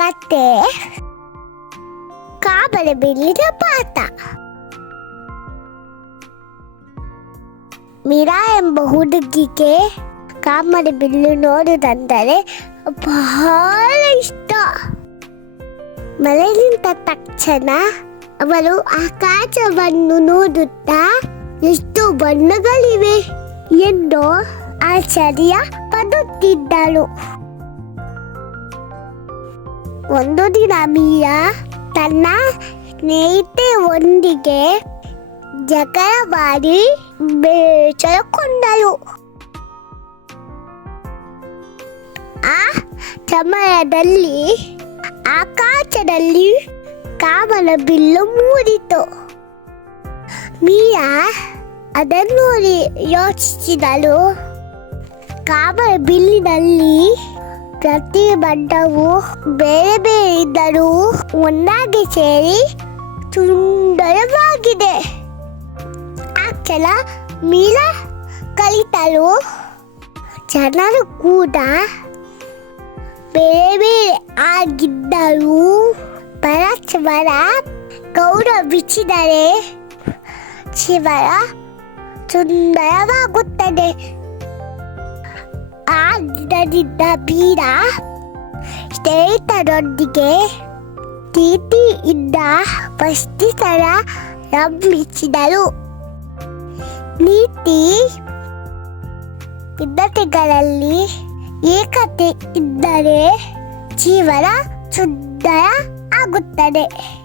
ಕತೆ ಕಾಮನಬಿಲ್ಲಿನ ಪಾಠ. ಮೀರಾ ಎಂಬ ಹುಡುಗಿಗೆ ಕಾಮನಬಿಲ್ಲು ನೋಡುವುದಂದರೆ ಬಹಳ ಇಷ್ಟ. ಮಳೆ ನಿಂತ ತಕ್ಷಣ ಅವಳು ಆಕಾಶವನ್ನು ನೋಡುತ್ತಾ ಎಷ್ಟು ಬಣ್ಣಗಳಿವೆ ಎಂದು ಆಶ್ಚರ್ಯ ಪಡುತ್ತಿದ್ದಳು. ಒಂದು ದಿನ ಮೀರಾ ತನ್ನ ಸ್ನೇಹಿತೆಯೊಂದಿಗೆ ಜಗಳ ಮಾಡಿ ಬೇಸರಗೊಂಡಳು. ಆ ಸಮಯದಲ್ಲಿ ಆಕಾಶದಲ್ಲಿ ಕಾಮನಬಿಲ್ಲು ಮೂಡಿತು. ಮೀರಾ ಅದನ್ನು ಯೋಚಿಸಿದಳು. ಕಾಮನಬಿಲ್ಲಿನಲ್ಲಿ ಪ್ರತಿ ಬಣ್ಣವು ಬೇರೆ ಬೇರೆ ಇದ್ದರೂ ಒಂದಾಗಿ ಸೇರಿ ಸುಂದರವಾಗಿದೆ. ಆ ಕ್ಷಣ ಮೀರಾ ಕಲಿತಳು, ಜನರು ಕೂಡ ಬೇರೆ ಬೇರೆ ಆಗಿದ್ದರೂ ಪರಸ್ಪರ ಗೌರವಿಸಿದರೆ ಜೀವನ ಸುಂದರವಾಗುತ್ತದೆ. ಆ ದಿನದಿಂದ ಮೀರಾ ಸ್ನೇಹಿತರೊಂದಿಗೆ ಪ್ರೀತಿಯಿಂದ ಪ್ರಾರಂಭಿಸಿದಳು. ನೀತಿ ಭಿನ್ನತೆಗಳಲ್ಲಿ ಏಕತೆ ಇದ್ದರೆ ಜೀವನ ಸುಂದರ ಆಗುತ್ತದೆ.